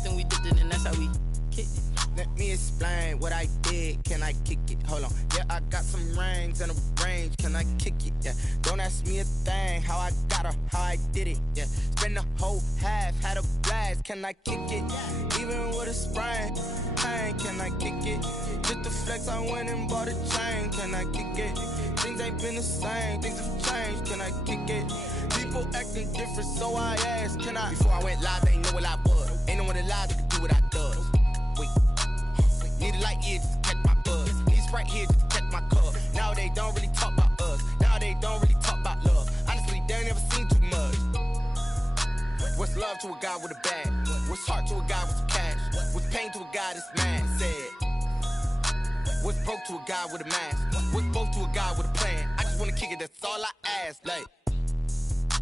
best and we dipped it, and that's how we kicked it. Let me explain what I did. Can I kick it? Hold on. Yeah, I got some rings and a range. Can I kick it? Yeah. Don't ask me a thing. How I got her, how I did it. Yeah. Spend the whole half, had a blast. Can I kick it? Even with a sprain, pain. Can I kick it? Just to flex, I went and bought a chain. Can I kick it? Things ain't been the same. Things have changed. Can I kick it? People acting different, so I asked. Can I? Before I went live, they ain't know what I was. Ain't no one alive that could do what I does. Need a light here just to catch my buzz. Need Sprite here just to catch my cup. Now they don't really talk about us. Now they don't really talk about love. Honestly, they ain't never seen too much. What's love to a guy with a bag? What's heart to a guy with some cash? What's pain to a guy that's mad? Said. What's broke to a guy with a mask? What's both to a guy with a plan? I just wanna kick it, that's all I ask. Like,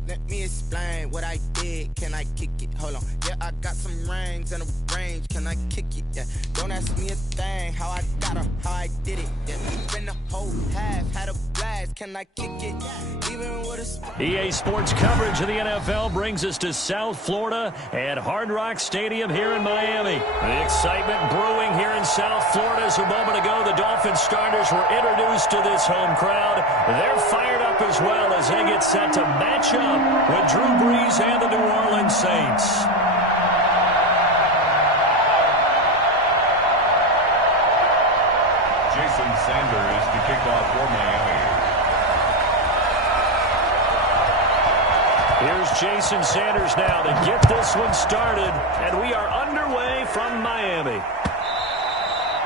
let me explain what I did. Can I kick it? Hold on. Yeah, I got some rings and a range. Can I kick it? Yeah. Don't ask me a thing. How I got her, how I did it. Yeah. Spend the whole half, had a blast. Can I kick it? Even with a EA Sports coverage of the NFL brings us to South Florida at Hard Rock Stadium here in Miami. The excitement brewing here in South Florida as a moment ago the Dolphins starters were introduced to this home crowd. They're fired up as well as they get set to match up with Drew Brees and the New Orleans Saints. Jason Sanders to kick off for Miami. Here's Jason Sanders now to get this one started, and we are underway from Miami.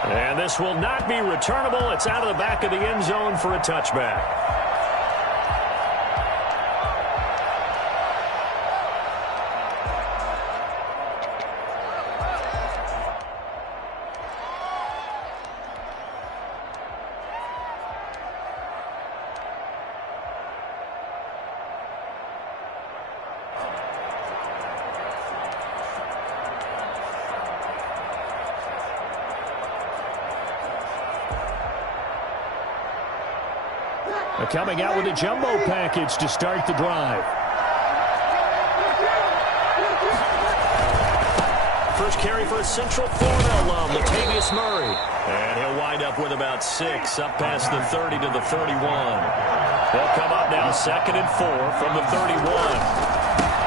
And this will not be returnable. It's out of the back of the end zone for a touchback. Coming out with a jumbo package to start the drive. First carry for a Central Florida alum, Latavius Murray. And he'll wind up with about 6 up past the 30 to the 31. They'll come up now 2nd and 4 from the 31.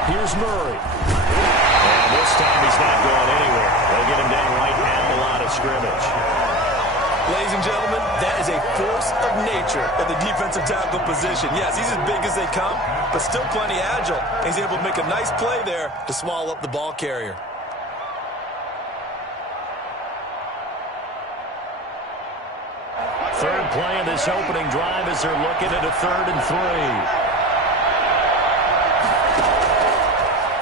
Here's Murray. And this time he's not going anywhere. They'll get him down right at the line of scrimmage. Ladies and gentlemen, that is a force of nature at the defensive tackle position. Yes, he's as big as they come, but still plenty agile. He's able to make a nice play there to swallow up the ball carrier. Third play of this opening drive as they're looking at a 3rd and 3.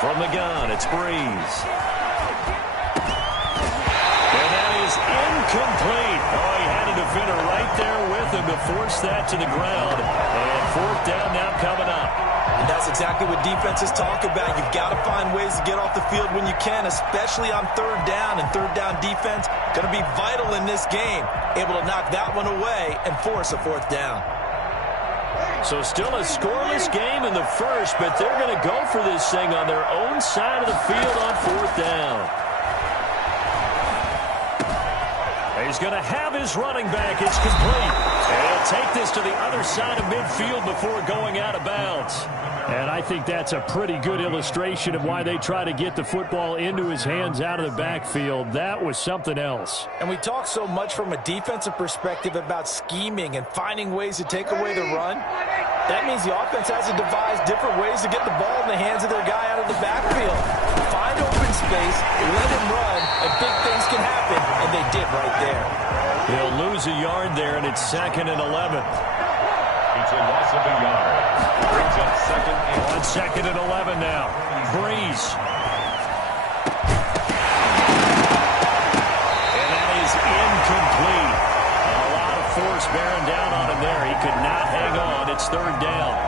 From the gun, it's Brees. And that is incomplete. Oh, he had a defender right there with him to force that to the ground. And 4th down now coming up. And that's exactly what defenses talk about. You've got to find ways to get off the field when you can, especially on 3rd down. And 3rd down defense going to be vital in this game. Able to knock that one away and force a 4th down. So still a scoreless game in the first, but they're going to go for this thing on their own side of the field on 4th down. He's going to have his running back. It's complete. And he'll take this to the other side of midfield before going out of bounds. And I think that's a pretty good illustration of why they try to get the football into his hands out of the backfield. That was something else. And we talk so much from a defensive perspective about scheming and finding ways to take away the run. That means the offense has to devise different ways to get the ball in the hands of their guy out of the backfield. Find open space, let him run, and big things can happen, and they did right there. He'll lose a yard there, and it's 2nd and 11. It's a loss of a yard. Brings up 2nd and 1. 2nd and 11 now. Brees. And that is incomplete. A lot of force bearing down on him there. He could not hang on. It's 3rd down.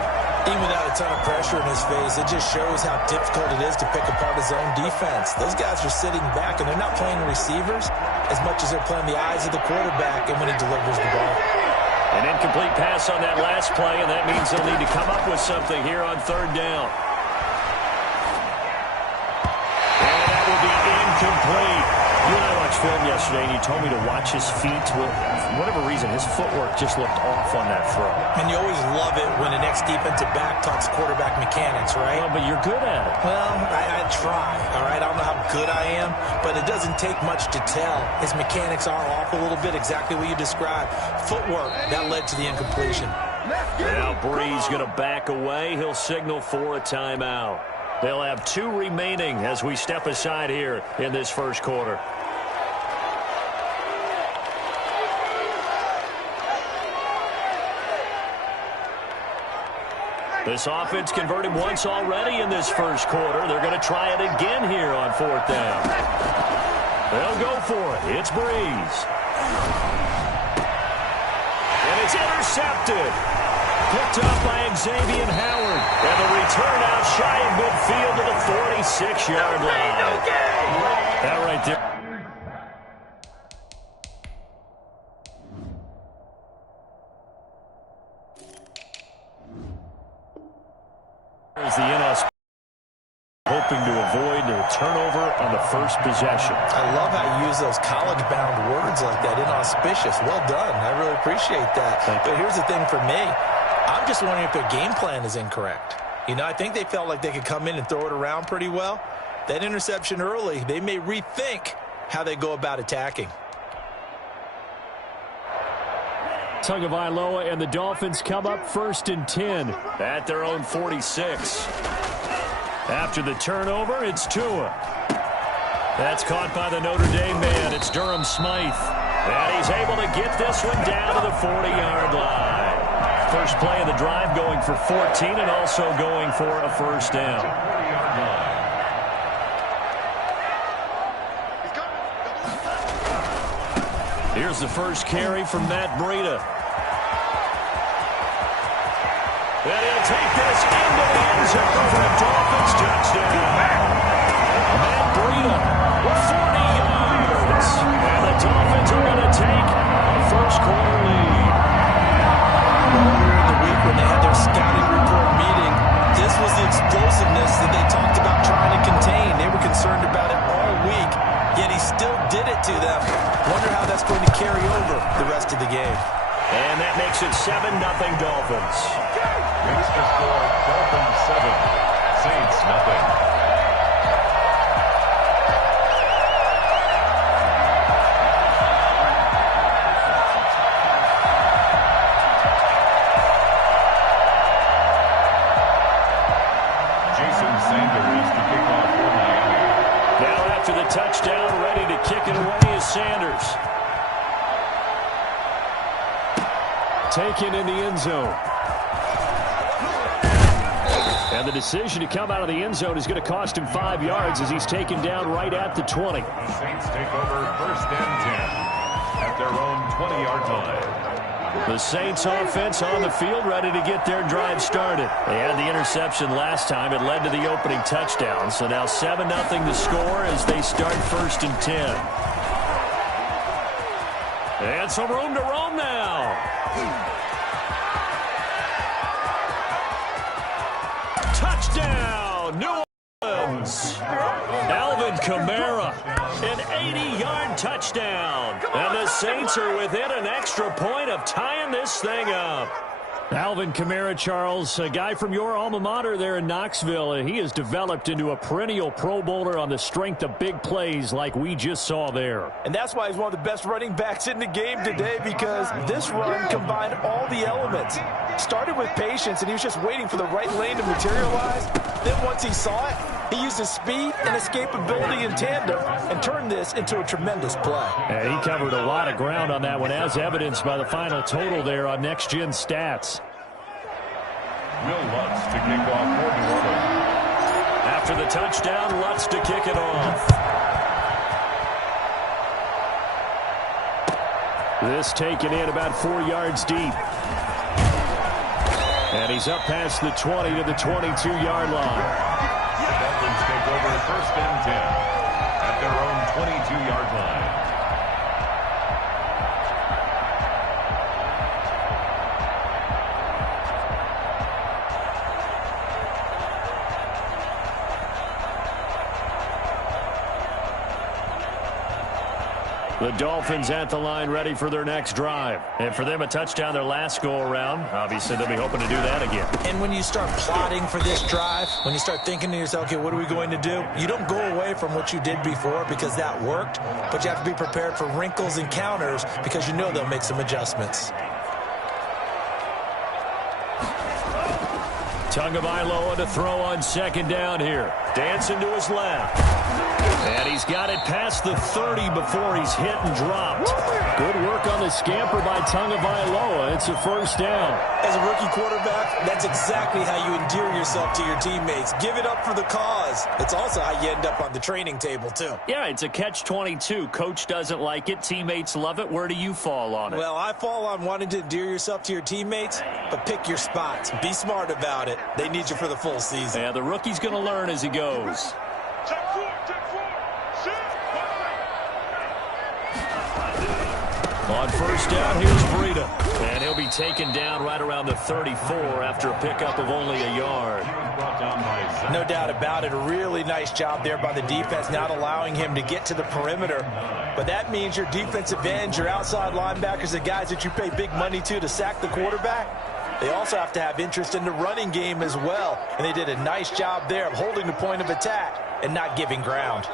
Even without a ton of pressure in his face, it just shows how difficult it is to pick apart his own defense. Those guys are sitting back, and they're not playing receivers as much as they're playing the eyes of the quarterback and when he delivers the ball. An incomplete pass on that last play, and that means they'll need to come up with something here on 3rd down. And that will be incomplete. yesterday, and you told me to watch his feet. Well, for whatever reason, his footwork just looked off on that throw. And you always love it when the next defensive back talks quarterback mechanics, right? Well, but you're good at it. Well, I try, all right? I don't know how good I am, but it doesn't take much to tell. His mechanics are off a little bit, exactly what you described. Footwork, that led to the incompletion. Now Brees going to back away. He'll signal for a timeout. They'll have 2 remaining as we step aside here in this first quarter. This offense converted once already in this first quarter. They're going to try it again here on 4th down. They'll go for it. It's Brees. And it's intercepted. Picked up by Xavier Howard. And the return out shy of midfield to the 46-yard line. That right there. There's the inauspicious, hoping to avoid a turnover on the first possession. I love how you use those college-bound words like that, inauspicious. Well done. I really appreciate that. But here's the thing for me. I'm just wondering if their game plan is incorrect. You know, I think they felt like they could come in and throw it around pretty well. That interception early, they may rethink how they go about attacking. Tagovailoa and the Dolphins come up 1st and 10 at their own 46. After the turnover, it's Tua. That's caught by the Notre Dame man. It's Durham Smythe. And he's able to get this one down to the 40-yard line. First play of the drive going for 14 and also going for a first down. Here's the first carry from Matt Breida. And he'll take this into the end zone for a Dolphins touchdown. Matt Breida, 40 yards. And the Dolphins are going to take a first quarter lead. Earlier in the week when they had their scouting report meeting, this was the explosiveness that they talked about trying to contain. They were concerned about it all week, yet he still did it to them. Wonder how that's going to carry over the rest of the game. And that makes it 7-0 Dolphins. Here's the score, Dolphins 7, Saints nothing. Jason Sanders to kick off for Miami. Now after the touchdown, ready to kick it away is Sanders. Taken in the end zone. And the decision to come out of the end zone is going to cost him 5 yards as he's taken down right at the 20. The Saints take over 1st and 10 at their own 20-yard line. The Saints offense on the field ready to get their drive started. They had the interception last time. It led to the opening touchdown. So now 7-0 the score as they start 1st and 10. And some room to roam now. Touchdown, New Orleans. Alvin Kamara, an 80-yard touchdown. And the Saints are within an extra point of tying this thing up. Alvin Kamara, Charles, a guy from your alma mater there in Knoxville. He has developed into a perennial Pro Bowler on the strength of big plays like we just saw there. And that's why he's one of the best running backs in the game today, because this run combined all the elements. Started with patience, and he was just waiting for the right lane to materialize. Then once he saw it, he used his speed and escapability in tandem and turned this into a tremendous play. And he covered a lot of ground on that one, as evidenced by the final total there on Next Gen Stats. Will Lutz to kick off for New Orleans. After the touchdown, Lutz to kick it off. This taken in about 4 yards deep. And he's up past the 20 to the 22-yard line. The Dolphins take over 1st and 10 at their own 22-yard line. The Dolphins at the line ready for their next drive. And for them, a touchdown their last go-around. Obviously, they'll be hoping to do that again. And when you start plotting for this drive, when you start thinking to yourself, okay, what are we going to do? You don't go away from what you did before because that worked, but you have to be prepared for wrinkles and counters because you know they'll make some adjustments. Tagovailoa to throw on second down here. Dancing to his left. And he's got it past the 30 before he's hit and dropped. Good work on the scamper by Tagovailoa. It's a first down. As a rookie quarterback, that's exactly how you endear yourself to your teammates. Give it up for the cause. It's also how you end up on the training table, too. Yeah, it's a catch-22. Coach doesn't like it. Teammates love it. Where do you fall on it? Well, I fall on wanting to endear yourself to your teammates, but pick your spots. Be smart about it. They need you for the full season. Yeah, the rookie's going to learn as he goes. On first down, here's Breida. And he'll be taken down right around the 34 after a pickup of only a yard. No doubt about it. A really nice job there by the defense, not allowing him to get to the perimeter. But that means your defensive ends, your outside linebackers, the guys that you pay big money to sack the quarterback, they also have to have interest in the running game as well. And they did a nice job there of holding the point of attack and not giving ground.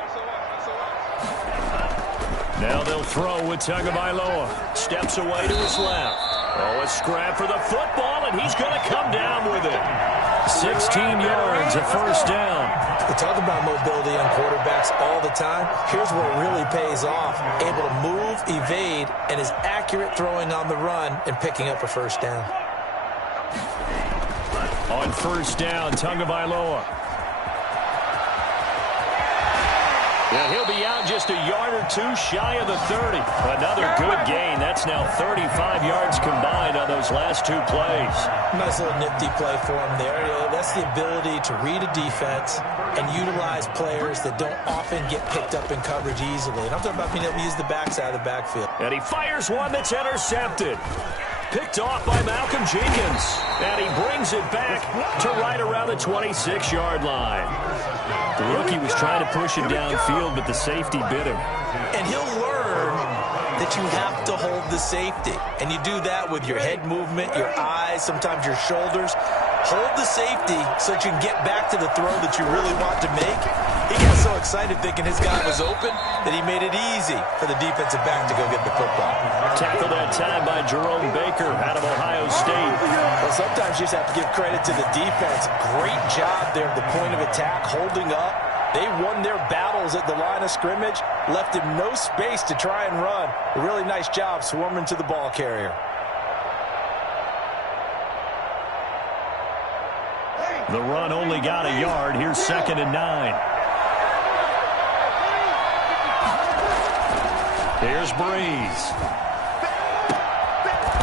Now they'll throw with Tagovailoa. Steps away to his left. Oh, a scrap for the football, and he's going to come down with it. 16 yards, a first down. We talk about mobility on quarterbacks all the time. Here's where it really pays off. Able to move, evade, and is accurate throwing on the run and picking up a first down. On first down, Tagovailoa. Yeah, he'll be out just a yard or two shy of the 30. Another good gain. That's now 35 yards combined on those last two plays. Nice little nifty play for him there. That's the ability to read a defense and utilize players that don't often get picked up in coverage easily. And I'm talking about being able to use the backside of the backfield. And he fires one that's intercepted. Picked off by Malcolm Jenkins. And he brings it back to right around the 26-yard line. The rookie was trying to push it downfield, but the safety bit him. And he'll learn that you have to hold the safety. And you do that with your head movement, your eyes, sometimes your shoulders. Hold the safety so that you can get back to the throw that you really want to make. He got so excited thinking his guy was open that he made it easy for the defensive back to go get the football. Tackled that time by Jerome Baker out of Ohio State. Well, sometimes you just have to give credit to the defense. Great job there at the point of attack, holding up. They won their battles at the line of scrimmage, left him no space to try and run. A really nice job swarming to the ball carrier. The run only got a yard. Here's 2nd and 9. Here's Breeze.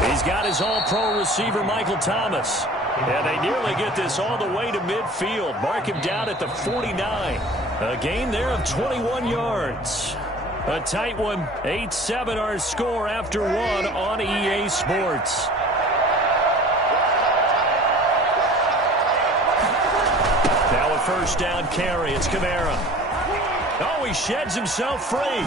He's got his all-pro receiver, Michael Thomas. And they nearly get this all the way to midfield. Mark him down at the 49. A gain there of 21 yards. A tight one. 8-7 our score after one on EA Sports. Now a first down carry. It's Kamara. Oh, he sheds himself free.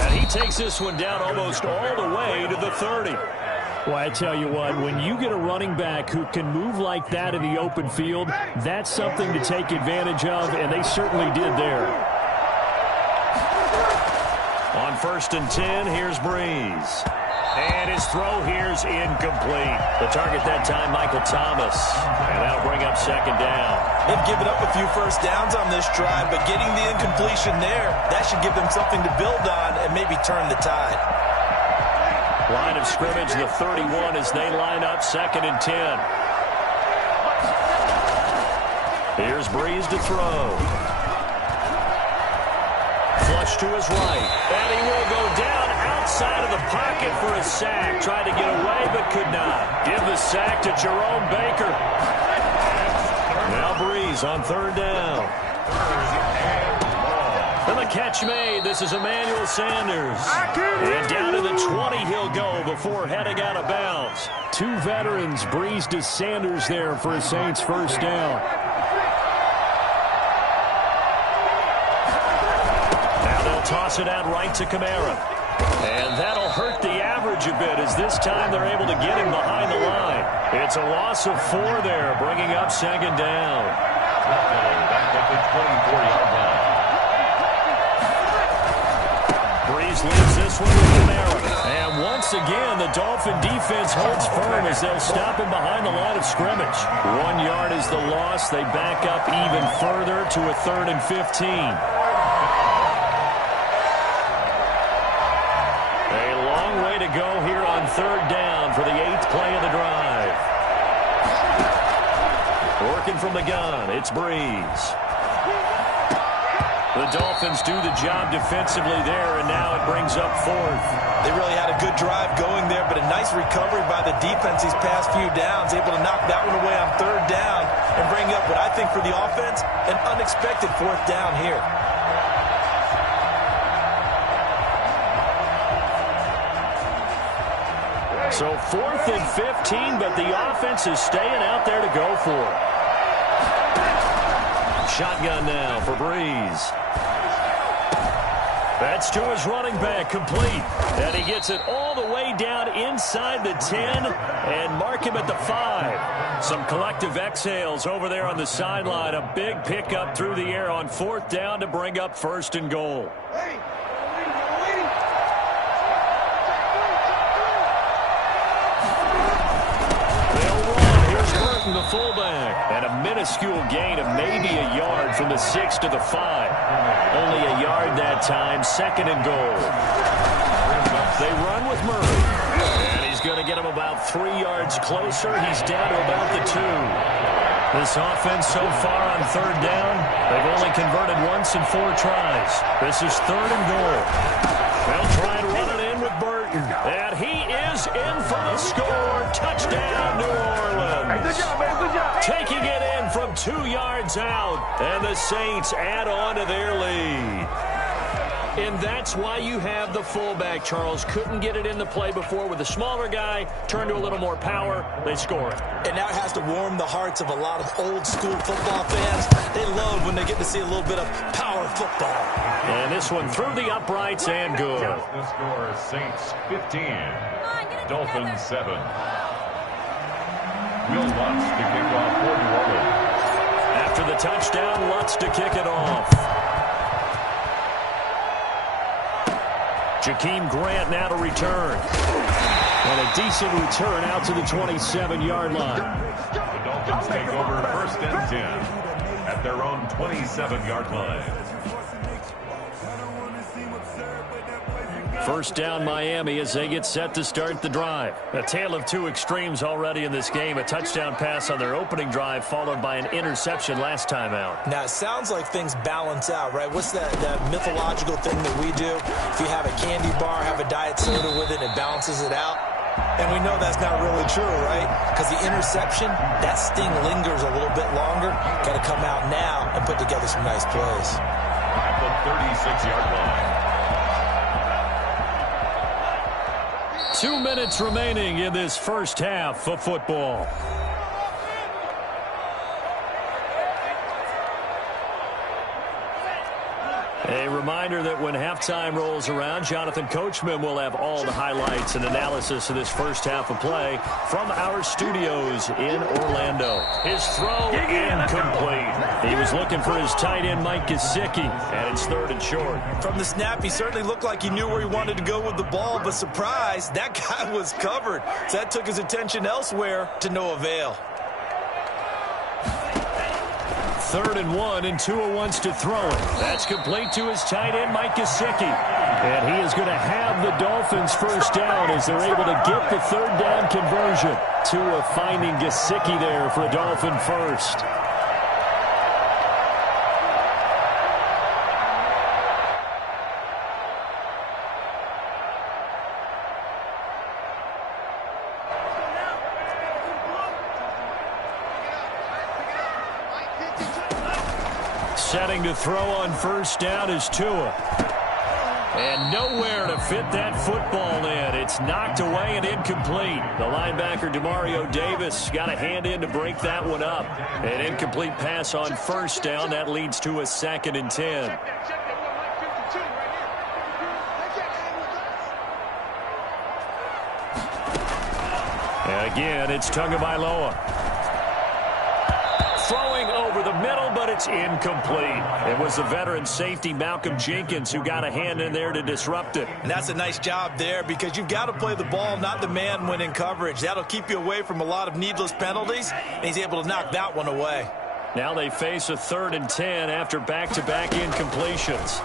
And he takes this one down almost all the way to the 30. Well, I tell you what, when you get a running back who can move like that in the open field, that's something to take advantage of, and they certainly did there. On 1st and 10, here's Breeze. And his throw here's incomplete. The target that time, Michael Thomas. And that'll bring up 2nd down. They've given up a few first downs on this drive, but getting the incompletion there, that should give them something to build on and maybe turn the tide. Line of scrimmage, the 31 as they line up 2nd and 10. Here's Breeze to throw. Flush to his right. And he will go down outside of the pocket for a sack. Tried to get away but could not. Give the sack to Jerome Baker. Now Breeze on 3rd down. And the catch made. This is Emmanuel Sanders. And down to the 20 he'll go before heading out of bounds. Two veterans, Breeze to Sanders there for a Saints first down. Now they'll They'll toss it out right to Kamara. And that'll hurt the average a bit as this time they're able to get him behind the line. It's a loss of 4 there, bringing up second down. Back at the 24-yard line. Breeze leaves this one with Kamara. And once again, the Dolphin defense holds firm as they'll stop him behind the line of scrimmage. 1 yard is the loss. They back up even further to a 3rd and 15. A long way to go here on 3rd down for the 8th play of the drive. Working from the gun, it's Breeze. The Dolphins do the job defensively there, and now it brings up 4th. They really had a good drive going there, but a nice recovery by the defense these past few downs, able to knock that one away on 3rd down and bring up what I think for the offense, an unexpected 4th down here. So 4th and 15, but the offense is staying out there to go for it. Shotgun now for Breeze. That's to his running back, complete. And he gets it all the way down inside the 10 and mark him at the 5. Some collective exhales over there on the sideline. A big pickup through the air on 4th down to bring up 1st and goal. The fullback, and a minuscule gain of maybe a yard from the 6 to the 5. Only a yard that time, 2nd and goal. They run with Murray, and he's going to get him about 3 yards closer. He's down to about the 2. This offense so far on 3rd down, they've only converted once in 4 tries. This is 3rd and goal. They'll try and run it in with Burton, and he is in for the score. Touchdown, New Orleans. Good job, man. Good job. Taking it in from 2 yards out, and the Saints add on to their lead. And that's why you have the fullback, Charles. Couldn't get it in the play before with the smaller guy. Turned to a little more power. They score it. And now it has to warm the hearts of a lot of old-school football fans. They love when they get to see a little bit of power football. And this one through the uprights and good. The score, Saints 15, Dolphins 7. Will Lutz to kick off for New Orleans. After the touchdown, Lutz to kick it off. Jakeem Grant now to return. And a decent return out to the 27-yard line. The Dolphins take over 1st and 10 at their own 27-yard line. 1st down Miami as they get set to start the drive. A tale of 2 extremes already in this game. A touchdown pass on their opening drive followed by an interception last time out. Now, it sounds like things balance out, right? What's that mythological thing that we do? If you have a candy bar, have a diet soda with it, it balances it out. And we know that's not really true, right? Because the interception, that sting lingers a little bit longer. Got to come out now and put together some nice plays. At the 36-yard line. 2 minutes remaining in this first half of football. A reminder that when halftime rolls around, Jonathan Coachman will have all the highlights and analysis of this first half of play from our studios in Orlando. His throw incomplete. He was looking for his tight end, Mike Gesicki, and it's 3rd and short. From the snap, he certainly looked like he knew where he wanted to go with the ball, but surprise, that guy was covered. So that took his attention elsewhere to no avail. 3rd and 1, and Tua wants to throw it. That's complete to his tight end, Mike Gesicki. And he is going to have the Dolphins 1st down as they're able to get the 3rd down conversion. Tua finding Gesicki there for a Dolphin 1st. Setting to throw on 1st down is Tua. And nowhere to fit that football in. It's knocked away and incomplete. The linebacker, Demario Davis, got a hand in to break that one up. An incomplete pass on 1st down. That leads to a 2nd and 10. Again, it's Tagovailoa. Throwing over the middle, but it's incomplete. It was the veteran safety Malcolm Jenkins who got a hand in there to disrupt it. And that's a nice job there because you've got to play the ball, not the man when in coverage. That'll keep you away from a lot of needless penalties, and he's able to knock that one away. Now they face a 3rd and 10 after back-to-back incompletions.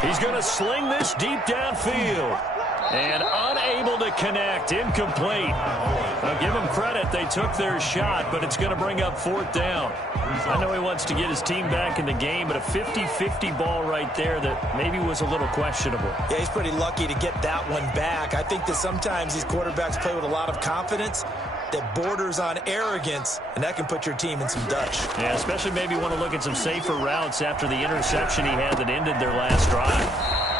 He's going to sling this deep downfield. And unable to connect, incomplete. Now give them credit, they took their shot, but it's going to bring up 4th down. I know he wants to get his team back in the game, but a 50-50 ball right there that maybe was a little questionable. Yeah, he's pretty lucky to get that one back. I think that sometimes these quarterbacks play with a lot of confidence that borders on arrogance, and that can put your team in some dutch. Yeah, especially maybe want to look at some safer routes after the interception he had that ended their last drive.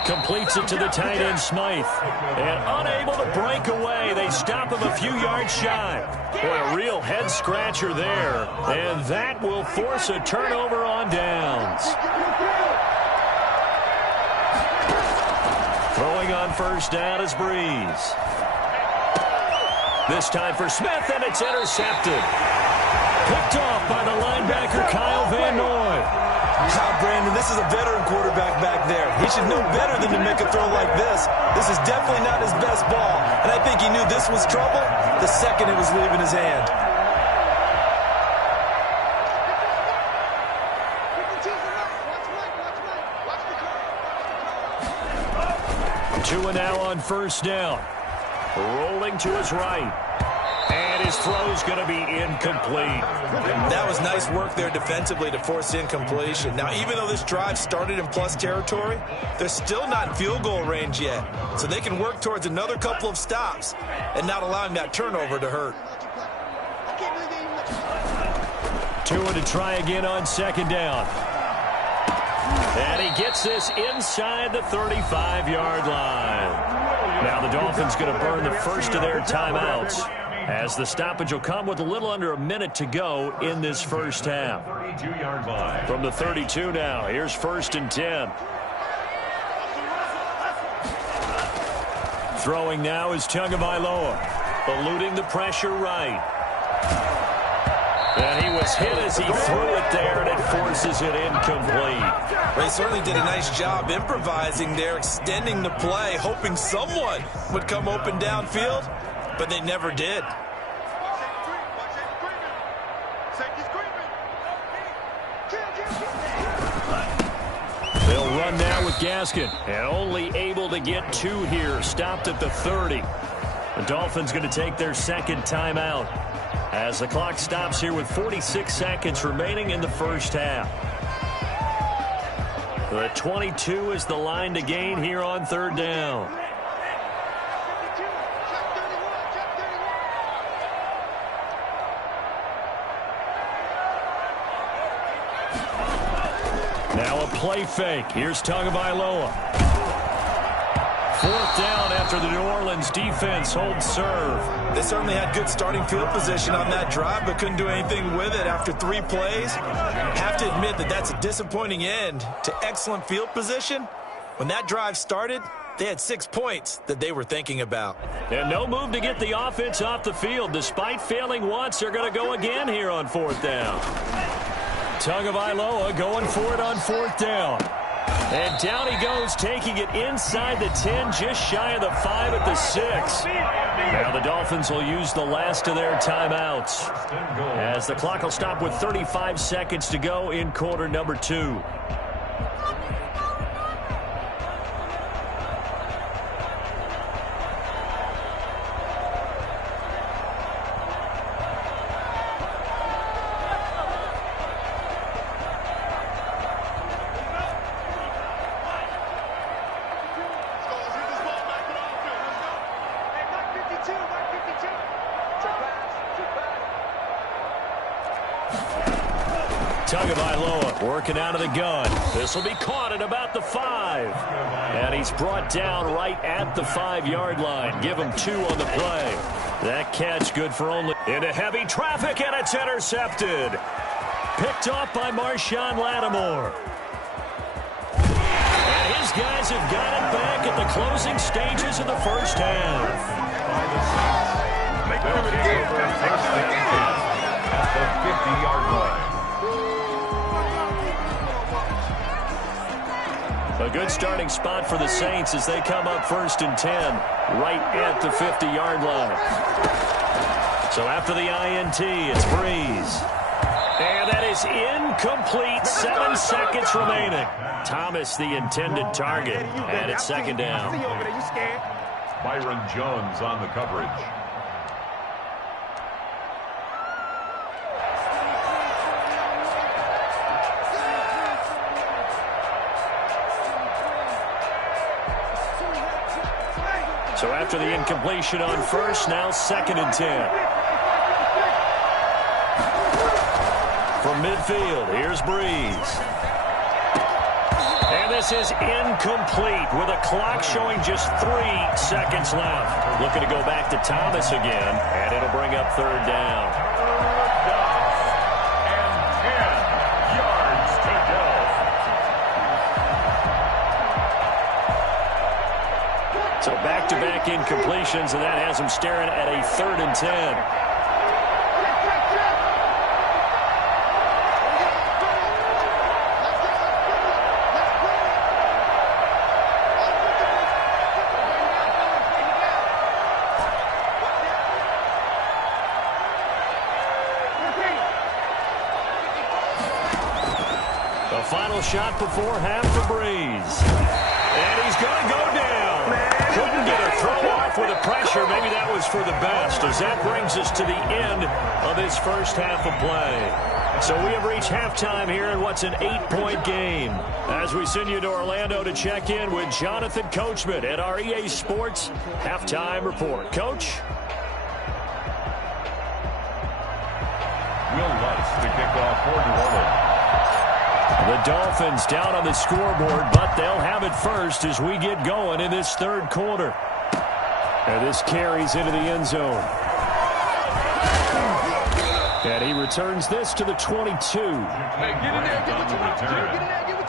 Completes it to the tight end, Smythe. And unable to break away. They stop him a few yards shy. Boy, a real head-scratcher there. And that will force a turnover on downs. Throwing on 1st down is Breeze. This time for Smith, and it's intercepted. Picked off by the linebacker, Kyle Van Noy. Brandon, this is a veteran quarterback back there. He should know better than to make a throw like this. This is definitely not his best ball, and I think he knew this was trouble the second it was leaving his hand. Two and now on 1st down. Rolling to his right. And his throw's going to be incomplete. That was nice work there defensively to force incompletion. Now, even though this drive started in plus territory, they're still not in field goal range yet. So they can work towards another couple of stops and not allowing that turnover to hurt. Tua to try again on 2nd down. And he gets this inside the 35-yard line. Now the Dolphins going to burn the first of their timeouts, as the stoppage will come with a little under a minute to go in this first half. From the 32 now, here's 1st and 10. Throwing now is Tagovailoa, eluding the pressure right. And he was hit as he threw it there, and it forces it incomplete. Well, he certainly did a nice job improvising there, extending the play, hoping someone would come open downfield, but they never did. They'll run now with Gaskin, and only able to get 2 here, stopped at the 30. The Dolphins going to take their 2nd timeout as the clock stops here with 46 seconds remaining in the first half. The 22 is the line to gain here on 3rd down. Now a play fake. Here's Tagovailoa. 4th down after the New Orleans defense holds serve. They certainly had good starting field position on that drive, but couldn't do anything with it after 3 plays. Have to admit that that's a disappointing end to excellent field position. When that drive started, they had 6 points that they were thinking about. And no move to get the offense off the field. Despite failing once, they're going to go again here on 4th down. Tagovailoa going for it on 4th down. And down he goes, taking it inside the 10, just shy of the 5 at the 6. Now the Dolphins will use the last of their timeouts, as the clock will stop with 35 seconds to go in quarter number 2. Tagovailoa working out of the gun. This will be caught at about the 5. And he's brought down right at the 5-yard line. Give him 2 on the play. That catch good for only into heavy traffic, and it's intercepted. Picked off by Marshawn Lattimore. And his guys have got it back at the closing stages of the first half. by the Saints. They'll take over first and 10 at the 50-yard line. A good starting spot for the Saints as they come up first and 10 right at the 50-yard line. So after the INT, it's Breeze. And that is incomplete. 7 seconds remaining. Thomas, the intended target, and it's second down. Byron Jones on the coverage. So after the incompletion on first, now second and 10. From midfield, here's Breeze. And this is incomplete with a clock showing just 3 seconds left. Looking to go back to Thomas again, and it'll bring up third down. And 10 yards to go. So back-to-back incompletions, and that has him staring at a third and 10. The final shot before half for Breeze. And he's going to go down. Couldn't get a throw off with the pressure. Maybe that was for the best, as that brings us to the end of this first half of play. So we have reached halftime here in what's an 8-point game. As we send you to Orlando to check in with Jonathan Coachman at our EA Sports Halftime Report. Coach? Will Lutz to kick off for New Orleans. The Dolphins down on the scoreboard, but they'll have it first as we get going in this third quarter. And this carries into the end zone. And he returns this to the 22.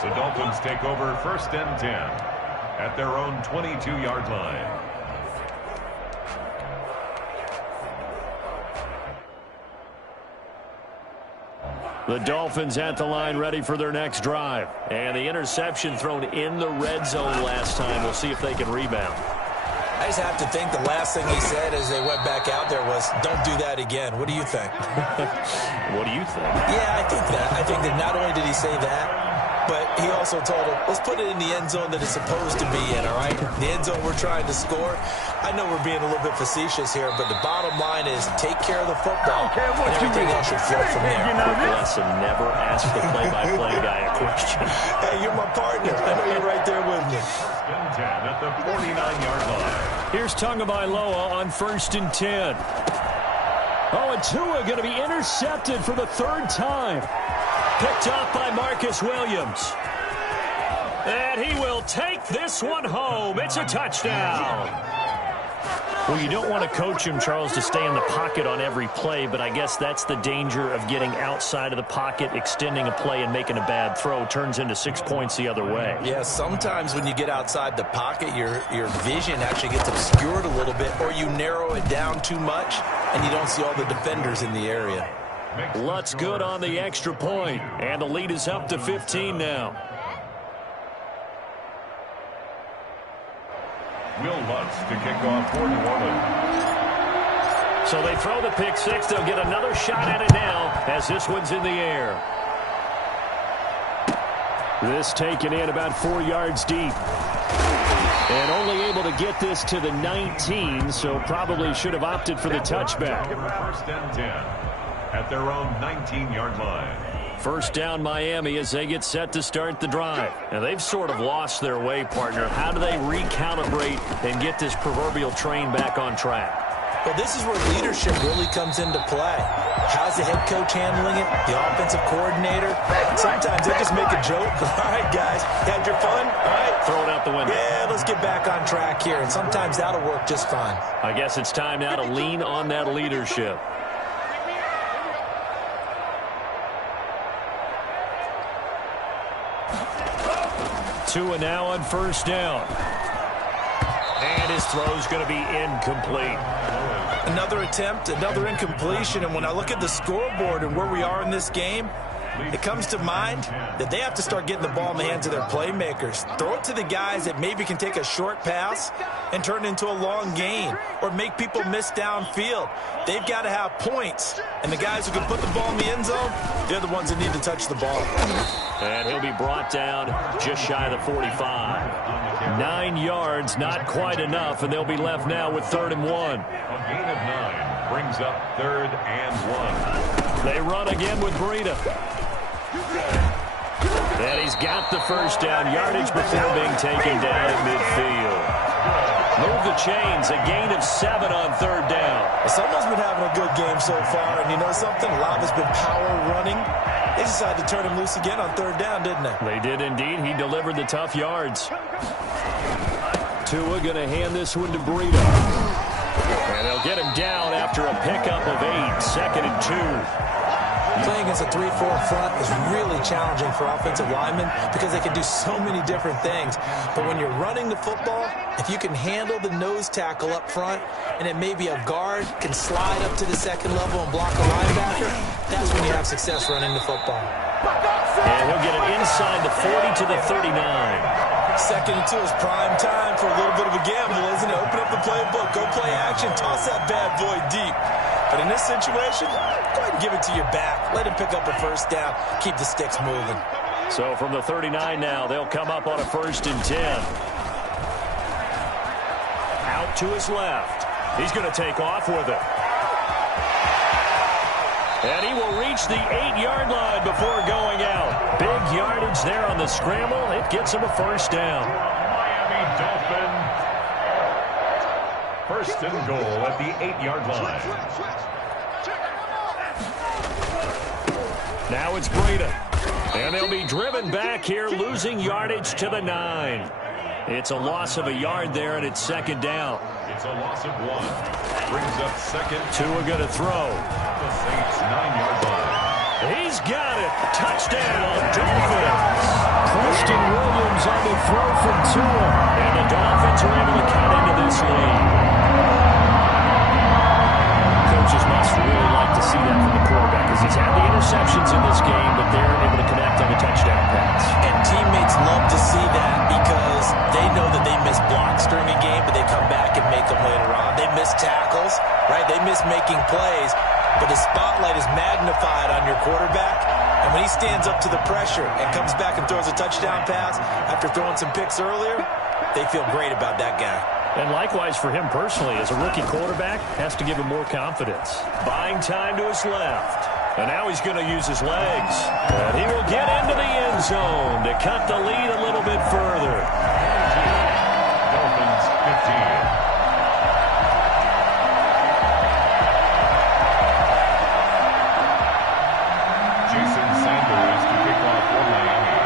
The Dolphins take over first and 10 at their own 22-yard line. The Dolphins at the line ready for their next drive. And the interception thrown in the red zone last time. We'll see if they can rebound. I just have to think the last thing he said as they went back out there was, don't do that again. What do you think? What do you think? Yeah, I think that. I think that not only did he say that, but he also told him, let's put it in the end zone that it's supposed to be in, all right? The end zone we're trying to score. I know we're being a little bit facetious here, but the bottom line is take care of the football, and everything else should flow from there. Lesson, never ask the play-by-play guy a question. Hey, you're my partner. I know you're right there with me. First and 10 at the 49-yard line. Here's Tagovailoa on first and 10. Oh, and Tua going to be intercepted for the third time. Picked off by Marcus Williams. And he will take this one home. It's a touchdown. Well, you don't want to coach him, Charles, to stay in the pocket on every play, but I guess that's the danger of getting outside of the pocket, extending a play, and making a bad throw. Turns into 6 points the other way. Yeah, sometimes when you get outside the pocket, your vision actually gets obscured a little bit, or you narrow it down too much, and you don't see all the defenders in the area. Lutz good on the extra point, and the lead is up to 15 now. Will Lutz to kick off for New Orleans. So they throw the pick six. They'll get another shot at it now as this one's in the air. This taken in about 4 yards deep. And only able to get this to the 19, so probably should have opted for the touchback. First and 10 at their own 19-yard line. First down Miami as they get set to start the drive. Now they've sort of lost their way, partner. How do they recalibrate and get this proverbial train back on track? Well, this is where leadership really comes into play. How's the head coach handling it? The offensive coordinator? Sometimes they just make a joke. All right, guys, had your fun? All right. Throw it out the window. Yeah, let's get back on track here. And sometimes that'll work just fine. I guess it's time now to lean on that leadership. Tua now on first down. And his throw's going to be incomplete. Another attempt, another incompletion, and when I look at the scoreboard and where we are in this game, it comes to mind that they have to start getting the ball in the hands of their playmakers. Throw it to the guys that maybe can take a short pass and turn it into a long gain or make people miss downfield. They've got to have points, and the guys who can put the ball in the end zone, they're the ones that need to touch the ball. And he'll be brought down just shy of the 45. 9 yards, not quite enough, and they'll be left now with 3rd and 1. A gain of 9 brings up 3rd and 1. They run again with Breida. And he's got the first down, yardage before being taken down at midfield. Move the chains, a gain of 7 on 3rd down. Someone's been having a good game so far, and you know something? A lot has been power running. They decided to turn him loose again on 3rd down, didn't they? They did indeed. He delivered the tough yards. Tua going to hand this one to Breida. And they'll get him down after a pickup of 8, 2nd and 2. Playing against a 3-4 front is really challenging for offensive linemen because they can do so many different things. But when you're running the football, if you can handle the nose tackle up front and then maybe a guard can slide up to the 2nd level and block a linebacker, that's when you have success running the football. And he'll get it inside the 40 to the 39. 2nd and 2 is prime time for a little bit of a gamble, isn't it? Open up the playbook, go play action, toss that bad boy deep. But in this situation, go ahead and give it to your back. Let him pick up a 1st down. Keep the sticks moving. So from the 39 now, they'll come up on a 1st and 10. Out to his left. He's going to take off with it. And he will reach the 8-yard line before going out. Big yardage there on the scramble. It gets him a 1st down. Miami Dolphin. 1st and goal at the 8-yard line. Now it's Breida. And they'll be driven back here, losing yardage to the 9. It's a loss of a yard there, and it's 2nd down. It's a loss of 1. Brings up 2nd. Tua going to throw. The Saints 9-yard line. He's got it. Touchdown, Dolphins. Christian Williams on the throw from Tua. And the Dolphins are able to cut into this lead. Coaches must really like to see that from the quarterback because he's had the interceptions in this game, but they're able to connect on the touchdown pass. And teammates love to see that because they know that they miss blocks during a game, but they come back and make them later on. They miss tackles, right? They miss making plays, but the spotlight is magnified on your quarterback. And when he stands up to the pressure and comes back and throws a touchdown pass after throwing some picks earlier, they feel great about that guy. And likewise for him personally, as a rookie quarterback, has to give him more confidence. Buying time to his left. And now he's going to use his legs. And he will get into the end zone to cut the lead a little bit further. Dolphins 15. Jason Sanders to kick off for Miami.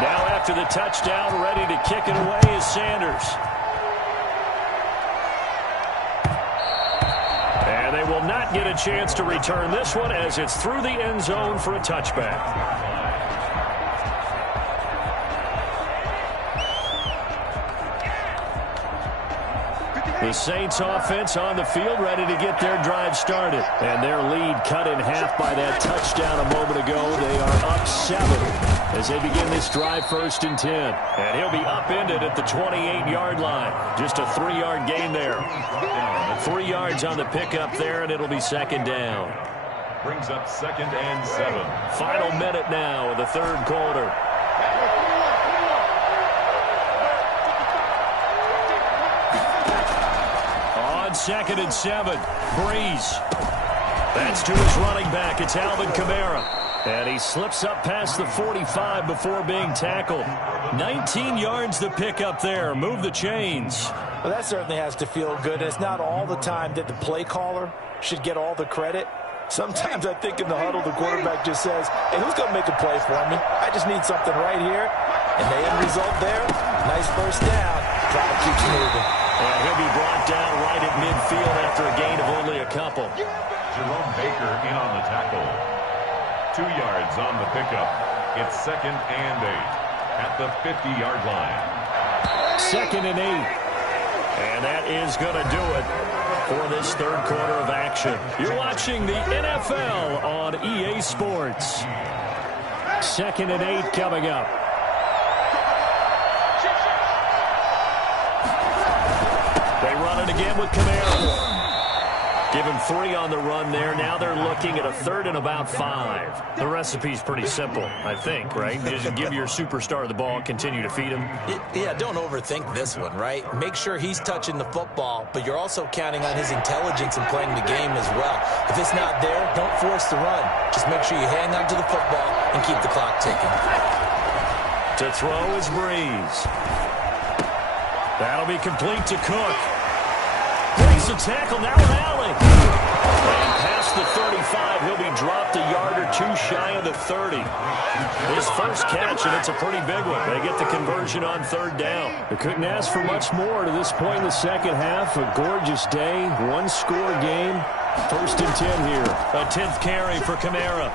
Now after the touchdown, ready to kick it away is Sanders. And they will not get a chance to return this one as it's through the end zone for a touchback. The Saints offense on the field ready to get their drive started. And their lead cut in half by that touchdown a moment ago. They are up 7 as they begin this drive 1st and 10. And he'll be upended at the 28-yard line. Just a 3-yard gain there. 3 yards on the pickup there, and it'll be 2nd down. Brings up 2nd and 7. Final minute now of the 3rd quarter. On 2nd and 7, Breeze. That's to his running back. It's Alvin Kamara. And he slips up past the 45 before being tackled. 19 yards the pickup there. Move the chains. Well, that certainly has to feel good. It's not all the time that the play caller should get all the credit. Sometimes I think in the huddle, the quarterback just says, hey, who's going to make a play for me? I just need something right here. And the end result there, nice 1st down. Clock keeps moving. And he'll be brought down right at midfield after a gain of only a couple. Jerome Baker in on the tackle. 2 yards on the pickup. It's 2nd and 8. at the 50-yard line. 2nd and 8. And that is going to do it for this third quarter of action. You're watching the NFL on EA Sports. 2nd and 8 coming up. They run it again with Kamara. Give him 3 on the run there. Now they're looking at a 3rd and about 5. The recipe's pretty simple, I think, right? Just give your superstar the ball, continue to feed him. Yeah, don't overthink this one, right? Make sure he's touching the football, but you're also counting on his intelligence in playing the game as well. If it's not there, don't force the run. Just make sure you hang on to the football and keep the clock ticking. To throw is Breeze. That'll be complete to Cook. Breaks the tackle, now an alley. And past the 35, he'll be dropped a yard or 2 shy of the 30. His first catch, and it's a pretty big one. They get the conversion on 3rd down. They couldn't ask for much more to this point in the second half. A gorgeous day, 1-score game. 1st and 10 here. A 10th carry for Kamara.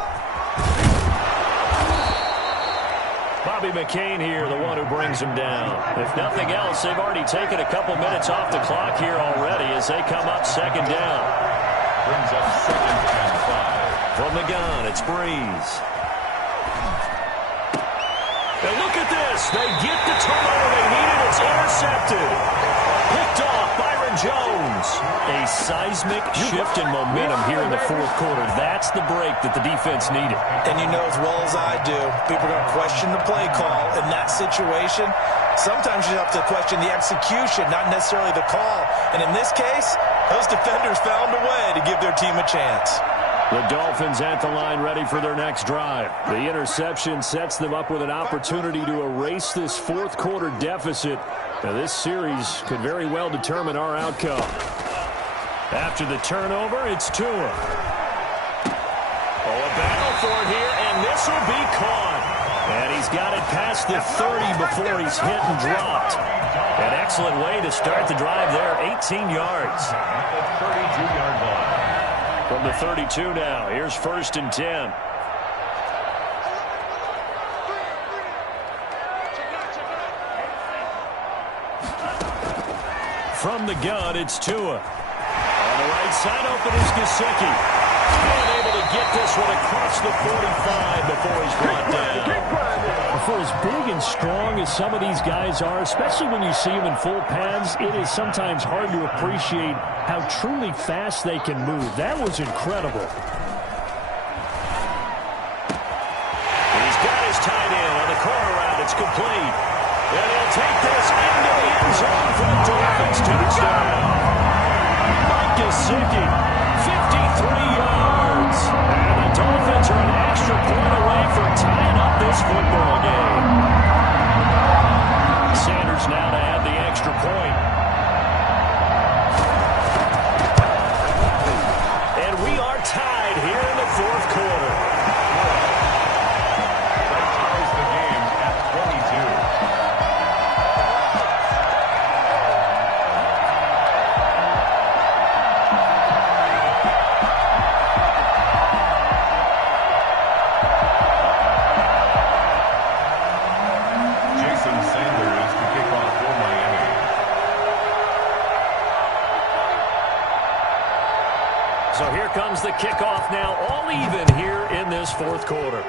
Bobby McCain here, the one who brings him down. If nothing else, they've already taken a couple minutes off the clock here already as they come up 2nd down. Brings up 2nd and 5. From the gun, it's Breeze. And look at this. They get the turnover they needed. It's intercepted. Picked off Byron Jones. A seismic shift in momentum here in the 4th quarter. That's the break that the defense needed. And you know as well as I do, people are going to question the play call in that situation. Sometimes you have to question the execution, not necessarily the call. And in this case, those defenders found a way to give their team a chance. The Dolphins at the line ready for their next drive. The interception sets them up with an opportunity to erase this 4th quarter deficit. Now, this series could very well determine our outcome. After the turnover, it's Tua. Oh, a battle for it here, and this will be caught. And he's got it past the 30 before he's hit and dropped. An excellent way to start the drive there, 18 yards. At the 32-yard line. From the 32 now, here's 1st and 10. From the gun, it's Tua. On the right side, open is Gesicki. And able to get this one across the 45 before he's brought down. For as big and strong as some of these guys are, especially when you see them in full pads, it is sometimes hard to appreciate how truly fast they can move. That was incredible. He's got his tight end on the corner route. It's complete. And he'll take this into the end zone for the Dolphins touchdown. Mike Gesicki, 53 yards. And the Dolphins are an extra point away from tying up this football game. Sanders now to add the extra point. And we are tied here in the 4th quarter. That ties the game at 22. So here comes the kickoff now, all even here in this 4th quarter.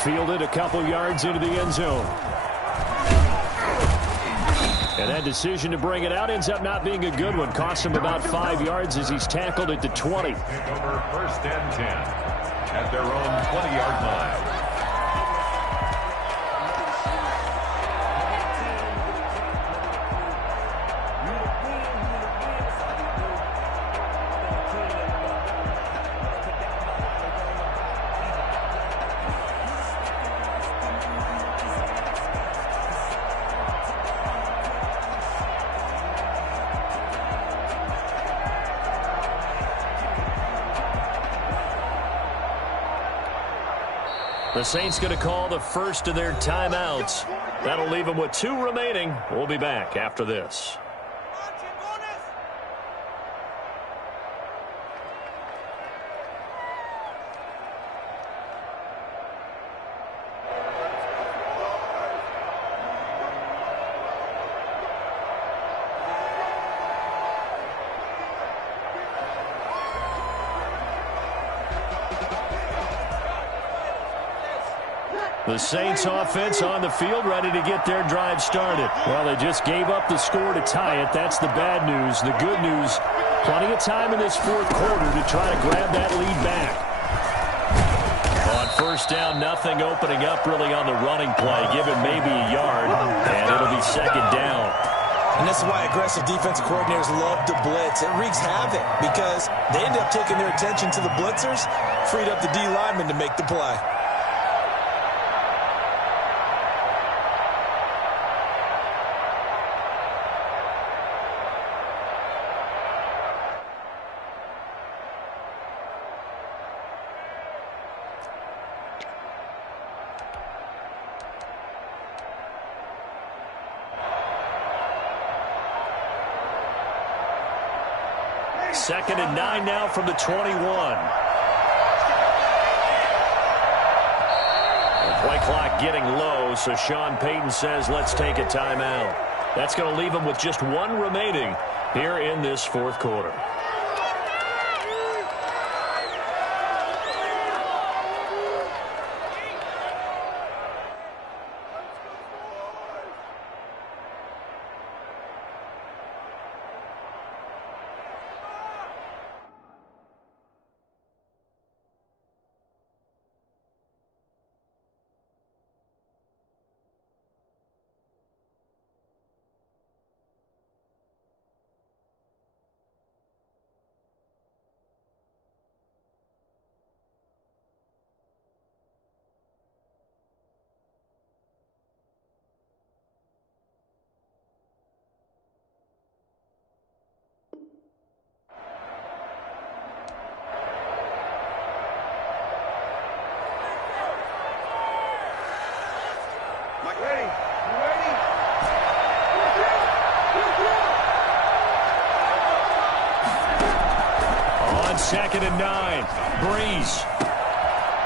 Fielded a couple yards into the end zone. And that decision to bring it out ends up not being a good one. Cost him about 5 yards as he's tackled at the 20. Take over 1st and 10 at their own 20-yard line. The Saints going to call the first of their timeouts. That'll leave them with 2 remaining. We'll be back after this. The Saints offense on the field, ready to get their drive started. Well, they just gave up the score to tie it. That's the bad news. The good news, plenty of time in this fourth quarter to try to grab that lead back. On first down, nothing opening up really on the running play. Give it maybe a yard, and it'll be second down. And this is why aggressive defensive coordinators love to blitz. It wreaks havoc because they end up taking their attention to the blitzers, freed up the D lineman to make the play. Second and 9 now from the 21. The play clock getting low, so Sean Payton says let's take a timeout. That's going to leave him with just one remaining here in this fourth quarter. Second and 9. Breeze.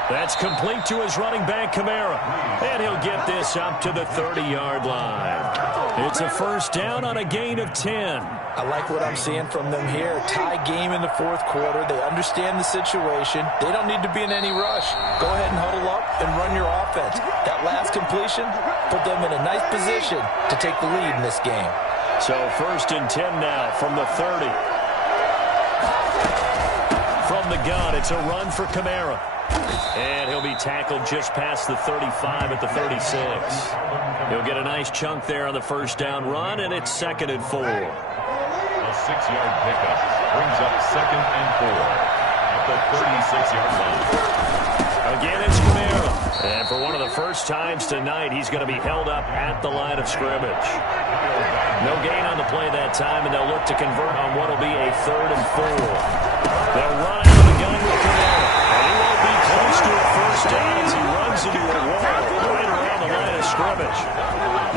That's complete to his running back, Kamara. And he'll get this up to the 30-yard line. It's a first down on a gain of 10. I like what I'm seeing from them here. Tie game in the fourth quarter. They understand the situation. They don't need to be in any rush. Go ahead and huddle up and run your offense. That last completion put them in a nice position to take the lead in this game. So first and 10 now from the 30. From the gun, it's a run for Kamara. And he'll be tackled just past the 35 at the 36. He'll get a nice chunk there on the first down run, and it's second and 4. A 6-yard pickup brings up second and 4 at the 36-yard line. Again, it's Kamara. And for one of the first times tonight, he's going to be held up at the line of scrimmage. No gain on the play that time, and they'll look to convert on what will be a third and 4. They'll run out of the gun with Kamara. And he won't be close to a first down as he runs into a wall right around the line of scrimmage.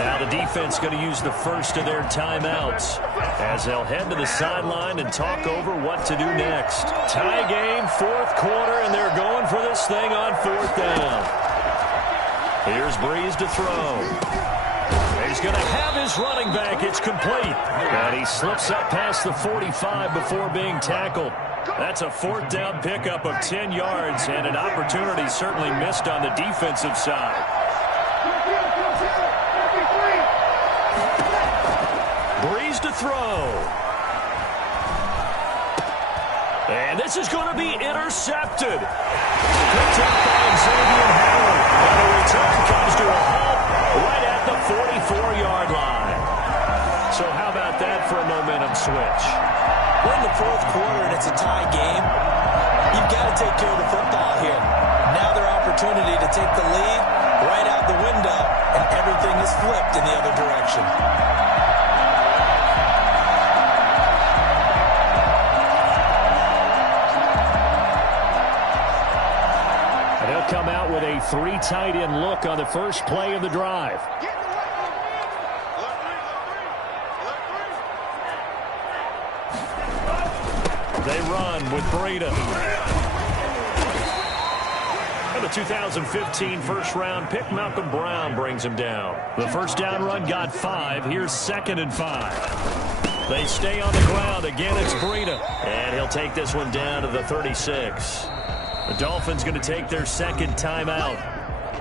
Now the defense going to use the first of their timeouts as they'll head to the sideline and talk over what to do next. Tie game, fourth quarter, and they're going for this thing on fourth down. Here's Breeze to throw. He's going to have his running back. It's complete. And he slips up past the 45 before being tackled. That's a fourth down pickup of 10 yards and an opportunity certainly missed on the defensive side. Breeze to throw. And this is going to be intercepted. Picked up by Xavier Howard. And the return comes to a halt right at the 44-yard line. So how about that for a momentum switch? We're in the fourth quarter and it's a tie game. You've got to take care of the football here. Now their opportunity to take the lead right out the window, and everything is flipped in the other direction. And he'll come out with a 3 tight end look on the first play of the drive. They run with Breida. And the 2015 first-round pick, Malcolm Brown, brings him down. The first down run got 5. Here's second and 5. They stay on the ground. Again, it's Breida. And he'll take this one down to the 36. The Dolphins going to take their second timeout.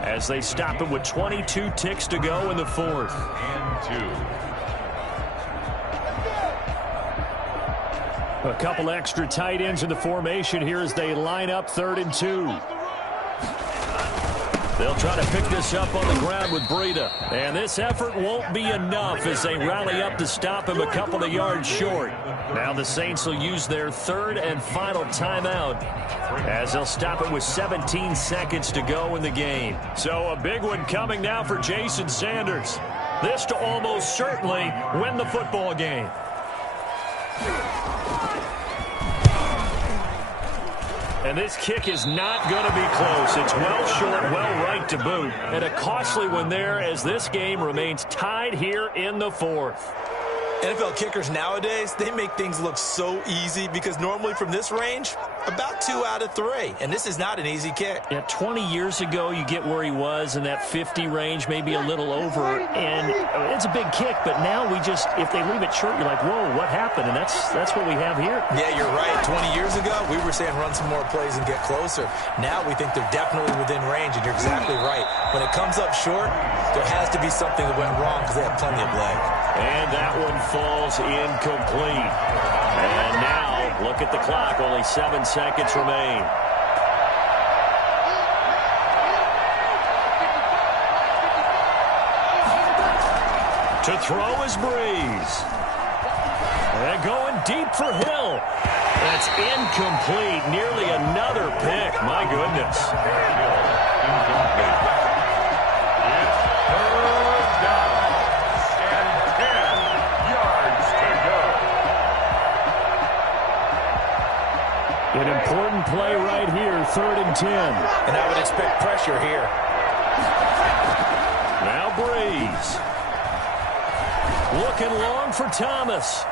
as they stop it with 22 ticks to go in the fourth. And 2. A couple extra tight ends in the formation here as they line up 3rd and 2. They'll try to pick this up on the ground with Breida. And this effort won't be enough as they rally up to stop him a couple of yards short. Now the Saints will use their 3rd and final timeout as they'll stop it with 17 seconds to go in the game. So a big one coming now for Jason Sanders. This to almost certainly win the football game. And this kick is not going to be close. It's well short, well right to boot. And a costly one there as this game remains tied here in the fourth. NFL kickers nowadays, they make things look so easy because normally from this range, about 2 out of 3. And this is not an easy kick. Yeah, 20 years ago, you get where he was in that 50 range, maybe a little over. And it's a big kick, but now we just, if they leave it short, you're like, whoa, what happened? And that's what we have here. Yeah, you're right. 20 years ago, we were saying run some more plays and get closer. Now we think they're definitely within range, and you're exactly right. When it comes up short, there has to be something that went wrong because they have plenty of leg. And that one falls incomplete. And now, look at the clock. Only 7 seconds remain. To throw is Breeze. And going deep for Hill. That's incomplete. Nearly another pick. My goodness. Incomplete. An important play right here, 3rd and 10. And I would expect pressure here. Now Breeze. Looking long for Thomas.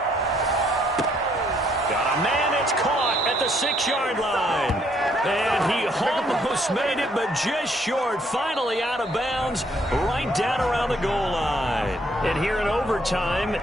Got a man, it's caught at the 6-yard line. And he almost made it, but just short. Finally out of bounds, right down around the goal line. And here in overtime,